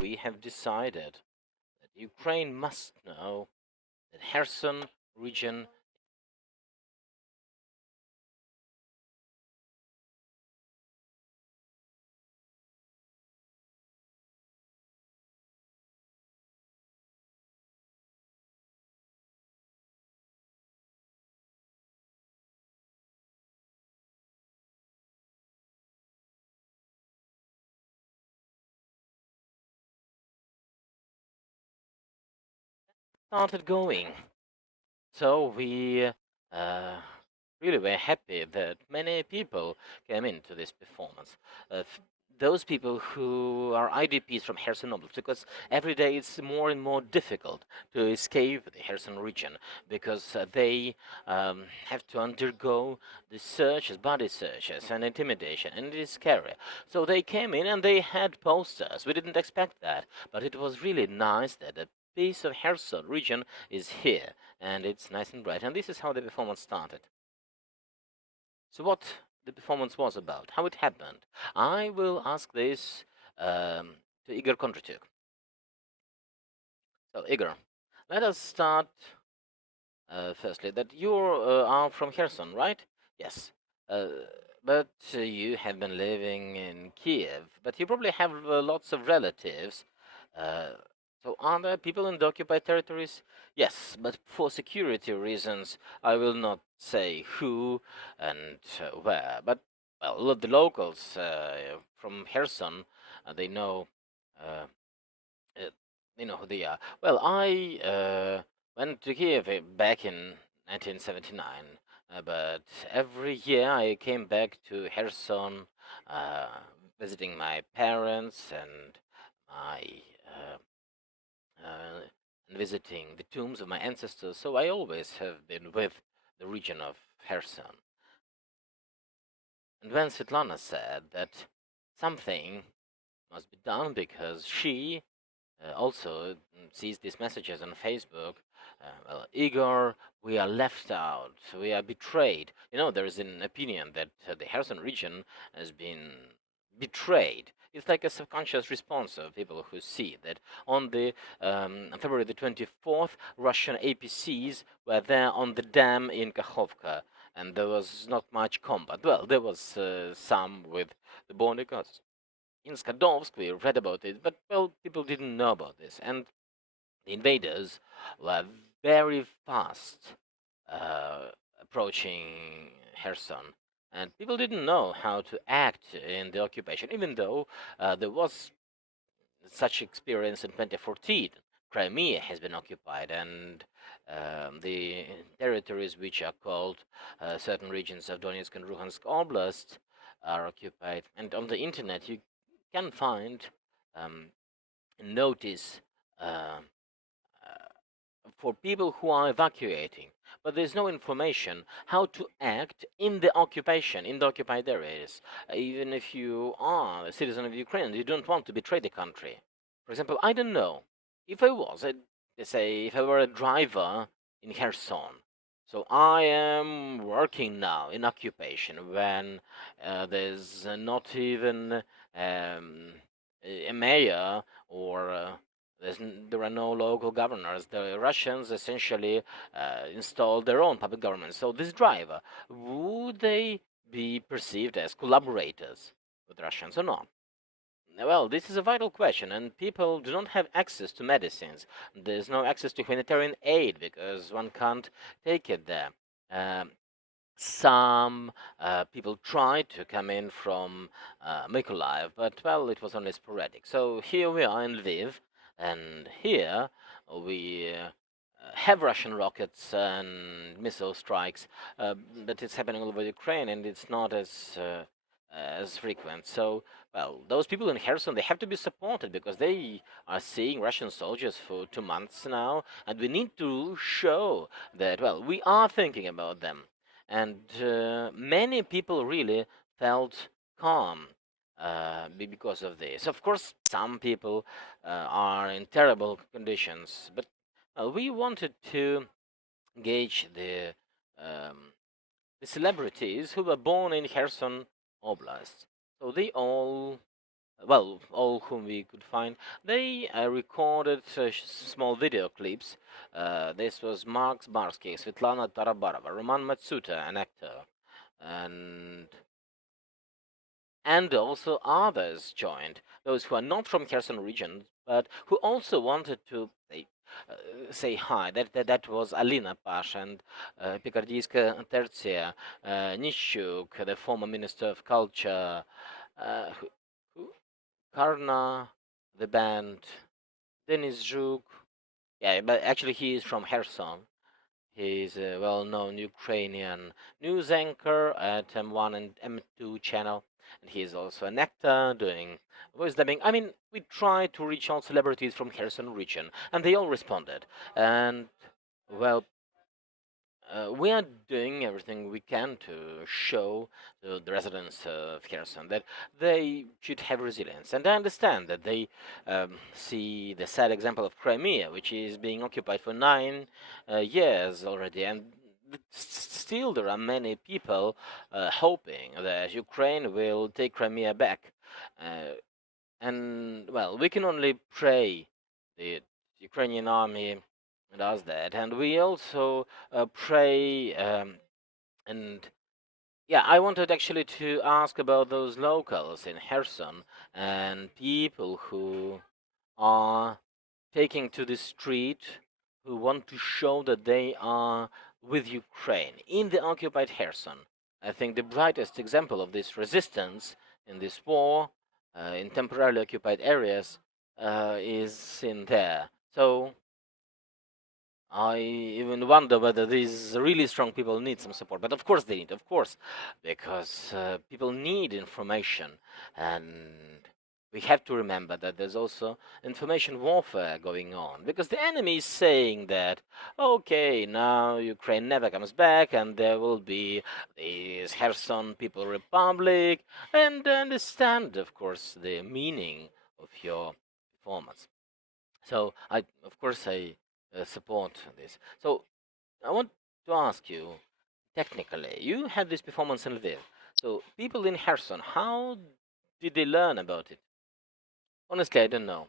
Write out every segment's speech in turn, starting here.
we have decided that Ukraine must know that Kherson region started going. So we uh, really were happy that many people came into this performance. Those people who are IDPs from Kherson Oblast, because every day it's more and more difficult to escape the Kherson region because they have to undergo the searches, body searches, and intimidation, and it is scary. So they came in and they had posters. We didn't expect that, but it was really nice that a piece of Kherson region is here, and it's nice and bright. And this is how the performance started. So what the performance was about, how it happened, I will ask this to Ihor Kondratyuk. So Igor, let us start firstly that you are from Kherson, right? Yes. Uh, but you have been living in Kiev, but you probably have lots of relatives. Uh, so are there people in the occupied territories? Yes, but for security reasons, I will not say who and where. But well, the locals from Kherson, they know. Uh, uh, they know who they are. Well, I went to Kiev back in 1979, but every year I came back to Kherson, uh, visiting my parents and my uh, and visiting the tombs of my ancestors. So I always have been with the region of Kherson. And when Svetlana said that something must be done because she also sees these messages on Facebook. Well, Igor, we are left out, we are betrayed. You know, there is an opinion that the Kherson region has been betrayed. It's like a subconscious response of people who see that on the on February the 24th, Russian APCs were there on the dam in Kakhovka, and there was not much combat. Well, there was some with the border guards in Skadovsk, we read about it, but well, people didn't know about this, and the invaders were very fast approaching Kherson, and people didn't know how to act in the occupation, even though there was such experience in 2014. Crimea has been occupied, and the territories which are called certain regions of Donetsk and Luhansk Oblast are occupied. And on the internet, you can find um, notice uh, for people who are evacuating, but there's no information how to act in the occupation, in the occupied areas. Even if you are a citizen of Ukraine, you don't want to betray the country. For example, I don't know if I was, let's say, if I were a driver in Kherson. So I am working now in occupation when there's not even a mayor or there are no local governors. The Russians essentially installed their own puppet government. So this driver, would they be perceived as collaborators with Russians or not? Well, this is a vital question, and people do not have access to medicines. There's no access to humanitarian aid because one can't take it there. Um, some people tried to come in from Mykolaiv, but well, it was only sporadic. So here we are in Lviv, and here we have Russian rockets and missile strikes, but it's happening all over Ukraine, and it's not as frequent. So, well, those people in Kherson, they have to be supported because they are seeing Russian soldiers for 2 months now, and we need to show that, well, we are thinking about them. And many people really felt calm because of this. Of course, some people are in terrible conditions, but we wanted to gauge the celebrities who were born in Kherson Oblast. So they all well, all whom we could find, they recorded small video clips. This was Max Barsky, Svetlana Tarabarova, Roman Matsuta, an actor, and also others joined, those who are not from Kherson region, but who also wanted to say hi. That was Alina Pash and Picardiska Tertia, Nishuk, the former Minister of Culture, who? Karna, the band, Denis Zhuk. Yeah, but actually he is from Kherson. He is a well-known Ukrainian news anchor at M1 and M2 channel, and he is also an actor doing voice dubbing. I mean, we tried to reach all celebrities from Kherson region, and they all responded. And well, we are doing everything we can to show the residents of Kherson that they should have resilience. And I understand that they see the sad example of Crimea, which is being occupied for 9 years already. And still, there are many people hoping that Ukraine will take Crimea back. And, well, we can only pray the Ukrainian army does that. And we also pray and yeah, I wanted actually to ask about those locals in Kherson and people who are taking to the street, who want to show that they are with Ukraine in the occupied Kherson. I think the brightest example of this resistance in this war in temporarily occupied areas is in there. So I even wonder whether these really strong people need some support. But of course they need, of course, because people need information. And we have to remember that there's also information warfare going on. Because the enemy is saying that, okay, now Ukraine never comes back and there will be this Kherson People Republic. And understand, of course, the meaning of your performance. So of course, I support this. So I want to ask you, technically, you had this performance in Lviv. So people in Kherson, how did they learn about it? Honestly, I don't know.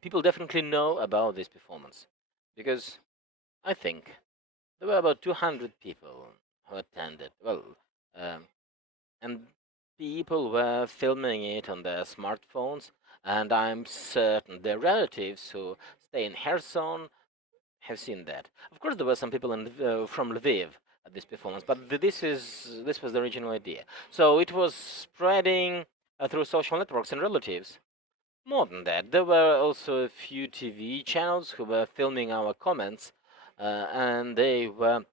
People definitely know about this performance because I think there were about 200 people who attended. Well, um, and people were filming it on their smartphones, and I'm certain their relatives who stay in Kherson have seen that. Of course, there were some people from Lviv at this performance, but this was the original idea. So it was spreading through social networks and relatives. More than that, there were also a few TV channels who were filming our comments, and they were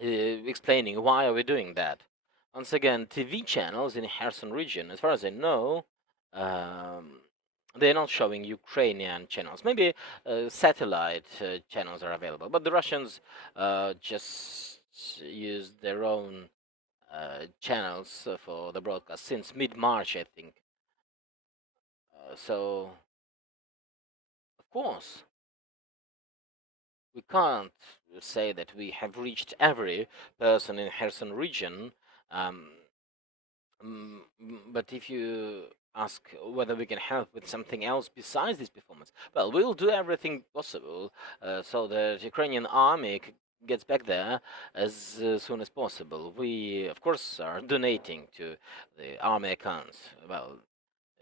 explaining why are we doing that. Once again, TV channels in Kherson region, as far as I know, um, they're not showing Ukrainian channels. Maybe satellite channels are available, but the Russians just use their own channels for the broadcast since mid-March, I think. So, of course, we can't say that we have reached every person in Kherson region. Um, but if you ask whether we can help with something else besides this performance, well, we'll do everything possible so that Ukrainian army gets back there as soon as possible. We, of course, are donating to the army accounts. Well,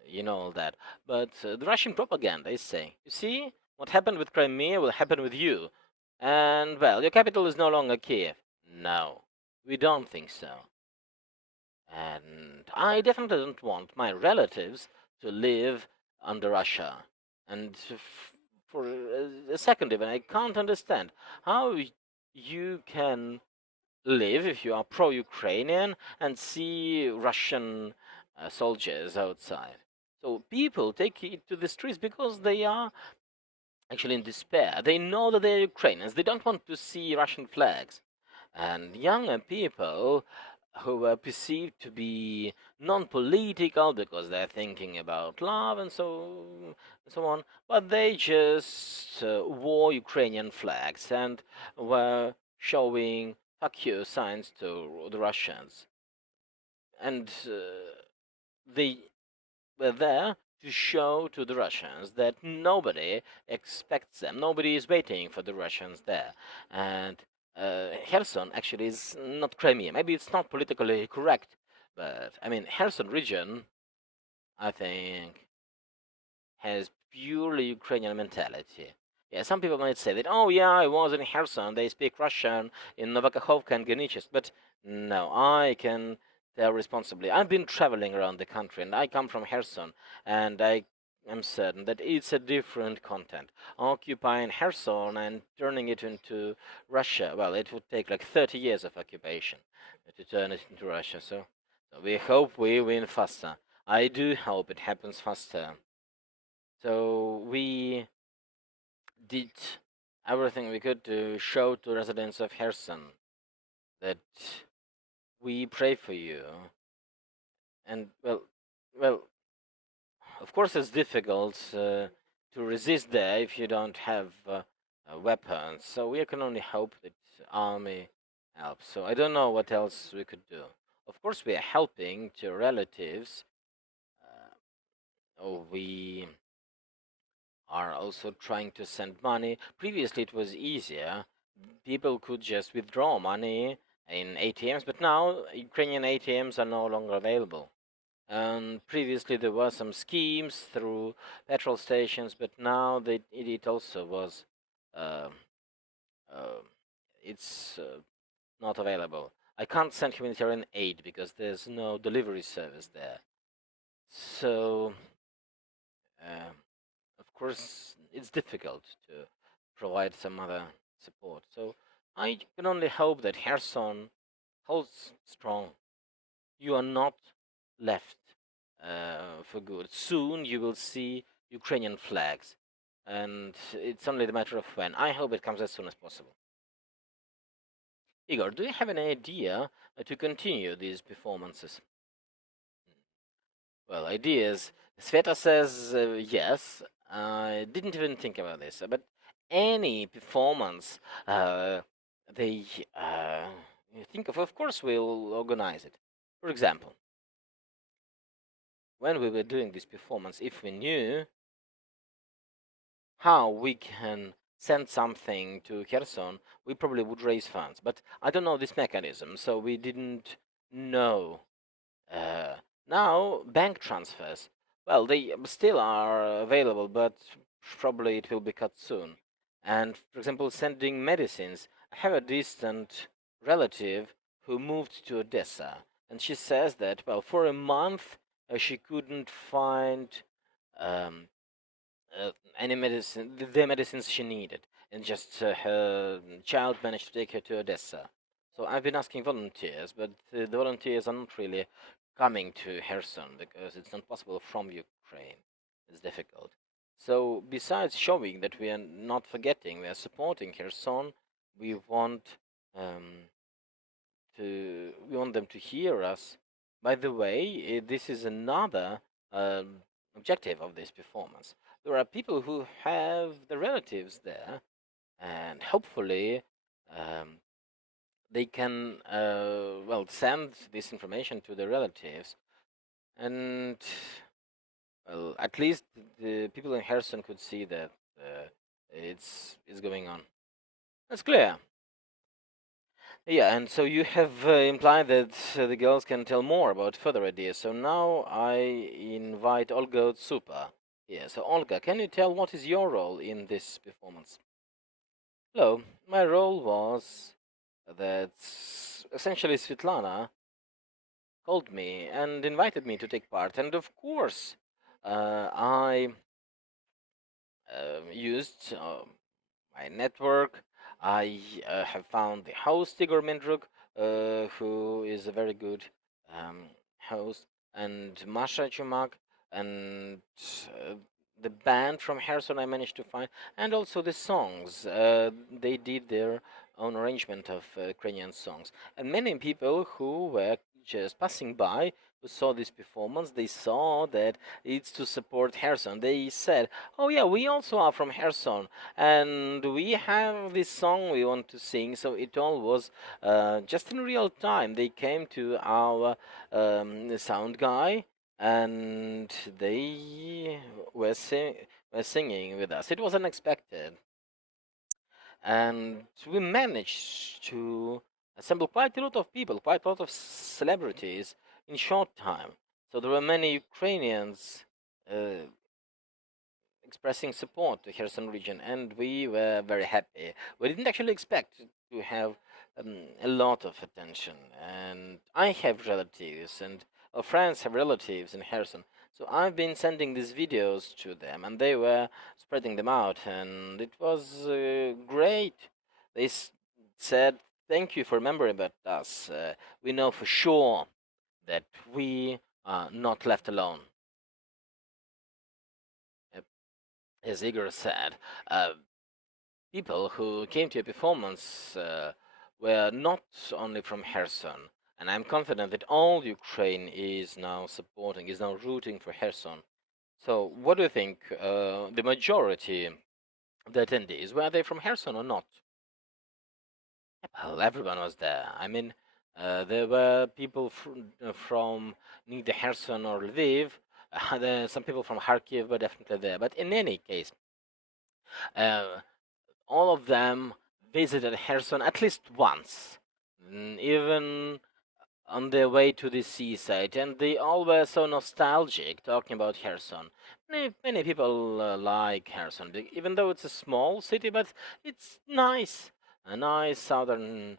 you know all that. But the Russian propaganda is saying, you see, what happened with Crimea will happen with you. And, well, your capital is no longer Kiev. No, we don't think so. And I definitely don't want my relatives to live under Russia. And for a second, even, I can't understand how you can live if you are pro Ukrainian and see Russian soldiers outside. So people take it to the streets because they are actually in despair. They know that they're Ukrainians. They don't want to see Russian flags. And younger people who were perceived to be non-political because they're thinking about love and so on, but they just wore Ukrainian flags and were showing fuck you signs to the Russians. And they were there to show to the Russians that nobody expects them, nobody is waiting for the Russians there. And Kherson actually is not Crimea. Maybe it's not politically correct, but I mean, Kherson region, I think, has purely Ukrainian mentality. Yeah, some people might say that, oh yeah, I was in Kherson, they speak Russian in Novakhovka and Genichsk, but no, I can tell responsibly. I've been traveling around the country, and I come from Kherson, and I am certain that it's a different content. Occupying Kherson and turning it into Russia, well, it would take like 30 years of occupation to turn it into Russia, so we hope we win faster. I do hope it happens faster. So we did everything we could to show to residents of Kherson that we pray for you. And well, of course it's difficult to resist there if you don't have weapons. So we can only hope that army helps. So I don't know what else we could do. Of course we are helping to relatives. We are also trying to send money. Previously, it was easier. People could just withdraw money in ATMs, but now Ukrainian ATMs are no longer available. And previously, there were some schemes through petrol stations, but now it also was. Uh, uh, it's not available. I can't send humanitarian aid because there's no delivery service there. So. Of course, it's difficult to provide some other support. So I can only hope that Kherson holds strong. You are not left for good. Soon you will see Ukrainian flags, and it's only the matter of when. I hope it comes as soon as possible. Igor, do you have an idea to continue these performances? Well, ideas. Sveta says yes. I didn't even think about this, but any performance they think of course, we'll organize it. For example, when we were doing this performance, if we knew how we can send something to Kherson, we probably would raise funds. But I don't know this mechanism, so we didn't know. Now, bank transfers, well, they still are available, but probably it will be cut soon. And for example, sending medicines. I have a distant relative who moved to Odessa, and she says that, well, for a month she couldn't find um, any medicine, the medicines she needed, and just her child managed to take her to Odessa. So I've been asking volunteers, but the volunteers are not really coming to Kherson because it's not possible from Ukraine. It's difficult. So besides showing that we are not forgetting, we are supporting Kherson, we want um, we want them to hear us. By the way, this is another objective of this performance. There are people who have the relatives there, and hopefully they can well send this information to the relatives, and well, at least the people in Kherson could see that it's going on. That's clear. Yeah, and so you have implied that the girls can tell more about further ideas. So now I invite Olga Tsupa. Yeah, so Olga, can you tell what is your role in this performance? Hello, my role was that essentially Svetlana called me and invited me to take part, and of course, I used my network. I have found the host Igor Mindruk, who is a very good host, and Masha Chumak, and the band from Kherson I managed to find, and also the songs. They did their own arrangement of Ukrainian songs, and many people who were just passing by who saw this performance, they saw that it's to support Kherson. They said, "Oh yeah, we also are from Kherson, and we have this song we want to sing." So it all was just in real time. They came to our sound guy and they were singing with us. It was unexpected, and we managed to assemble quite a lot of people, quite a lot of celebrities in short time. So there were many Ukrainians uh, expressing support to Kherson region, and we were very happy. We didn't actually expect to have a lot of attention, and I have relatives, and our friends have relatives in Kherson. So I've been sending these videos to them, and they were spreading them out, and it was great. They said, "Thank you for remembering about us. We know for sure that we are not left alone." As Igor said, people who came to a performance were not only from Kherson, and I'm confident that all Ukraine is now supporting, is now rooting for Kherson. So, what do you think? The majority of the attendees, were they from Kherson or not? Well, everyone was there. I mean, there were people from neither Kherson or Lviv. Some people from Kharkiv were definitely there. But in any case, uh, all of them visited Kherson at least once, even on their way to the seaside, and they all were so nostalgic talking about Kherson. Many people like Kherson, even though it's a small city, but it's nice, a nice southern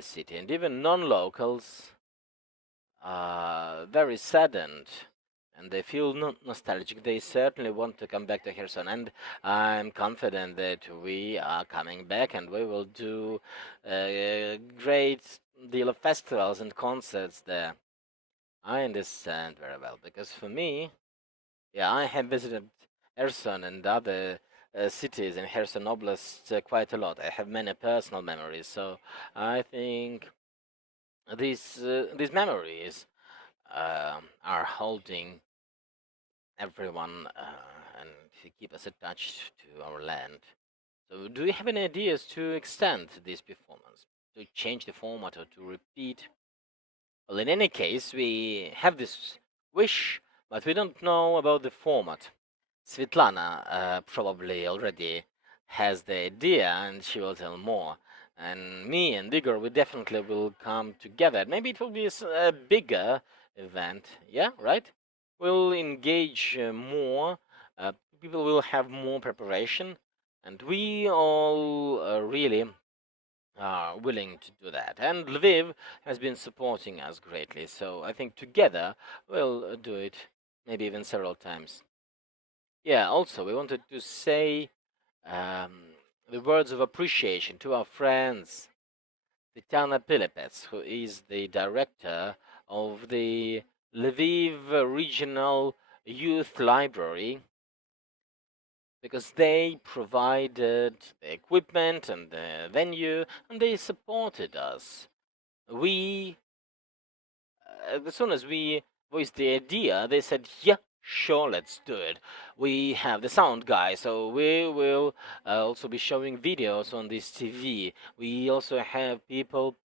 city, and even non-locals are very saddened and they feel nostalgic. They certainly want to come back to Kherson, and I'm confident that we are coming back, and we will do a great deal of festivals and concerts there. I understand very well, because for me, yeah, I have visited Kherson and other cities in Kherson Oblast quite a lot. I have many personal memories, so I think these memories are holding everyone and to keep us attached to our land. So, do you have any ideas to extend this performance, to change the format, or to repeat? Well, in any case, we have this wish, but we don't know about the format. Svetlana probably already has the idea, and she will tell more. And me and Igor, we definitely will come together. Maybe it will be a bigger event. Yeah, right? We'll engage more. Uh, People will have more preparation, and we all really are willing to do that. And Lviv has been supporting us greatly, so I think together we'll do it maybe even several times. Yeah, also, we wanted to say the words of appreciation to our friends, Tatiana Pilipets, who is the director of the Lviv Regional Youth Library, because they provided the equipment and the venue, and they supported us. We, as soon as we voiced the idea, they said, "Yeah, sure, let's do it." We have the sound guy, so we will also be showing videos on this TV. We also have people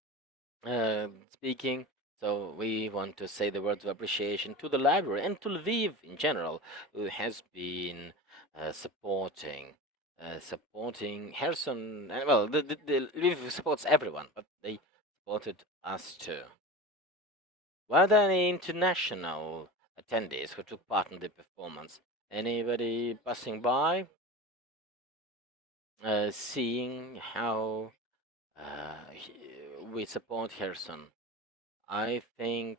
speaking. So we want to say the words of appreciation to the library and to Lviv in general, who has been supporting Kherson. And well, the Lviv supports everyone, but they supported us too. Were there any international attendees who took part in the performance? Anybody passing by, seeing how we support Kherson? I think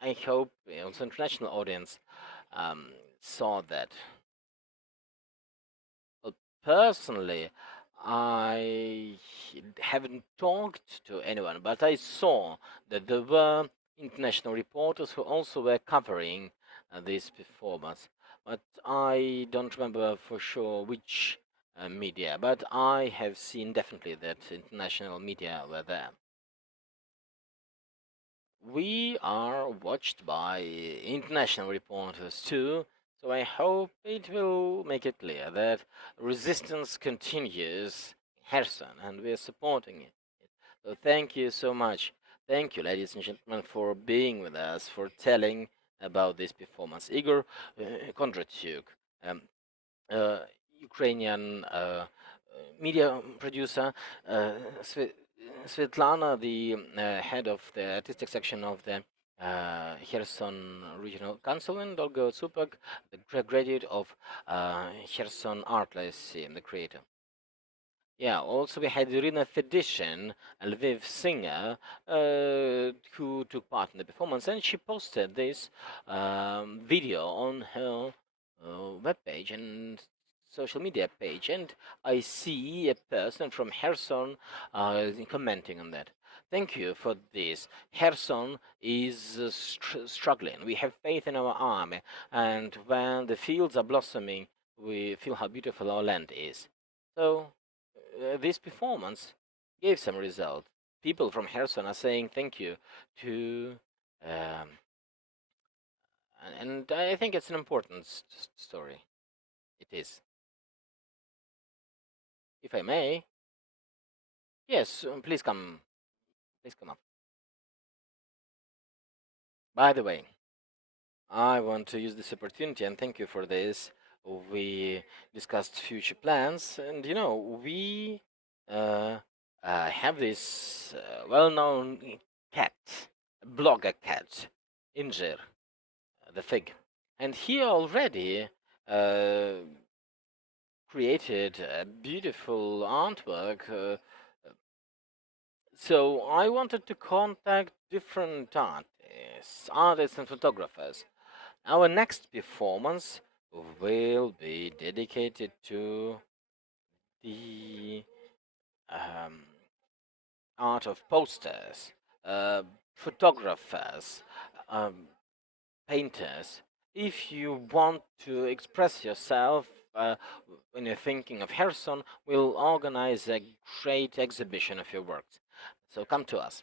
I hope also international audience saw that. Well, personally, I haven't talked to anyone, but I saw that there were international reporters who also were covering this performance. But I don't remember for sure which media, but I have seen definitely that international media were there. We are watched by international reporters too, so I hope it will make it clear that resistance continues in Kherson and we are supporting it. So thank you so much. Thank you, ladies and gentlemen, for being with us, for telling about this performance. Igor Kondratyuk, um, uh, Ukrainian media producer, Svetlana, the head of the artistic section of the Kherson Regional Council, and Olga Tsupek, the graduate of Kherson Art Lyceum, the creator. Yeah, also we had Irina Fedishin, a Lviv singer, who took part in the performance, and she posted this video on her webpage and social media page, and I see a person from Kherson commenting on that. Thank you for this. Kherson is struggling. We have faith in our army, and when the fields are blossoming, we feel how beautiful our land is. So this performance gave some result. People from Kherson are saying thank you to, um, and I think it's an important story. It is. If I may, yes, please come. Please come up. By the way, I want to use this opportunity and thank you for this. We discussed future plans, and we uh, have this well-known cat, blogger cat, Injir, the fig, and he already uh, created a beautiful artwork. So I wanted to contact different artists and photographers. Our next performance will be dedicated to the um, art of posters, photographers, um, painters. If you want to express yourself when you're thinking of Kherson, we'll organize a great exhibition of your works. So come to us.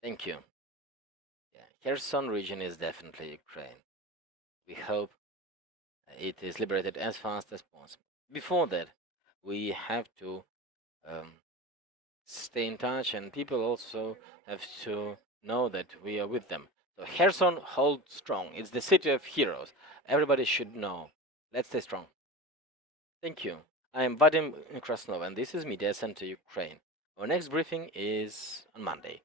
Thank you. Yeah, Kherson region is definitely Ukraine. We hope it is liberated as fast as possible. Before that, we have to um, stay in touch, and people also have to know that we are with them. So Kherson holds strong. It's the city of heroes. Everybody should know. Let's stay strong. Thank you. I am Vadim Krasnov, and this is Mediacentru Ukraine. Our next briefing is on Monday.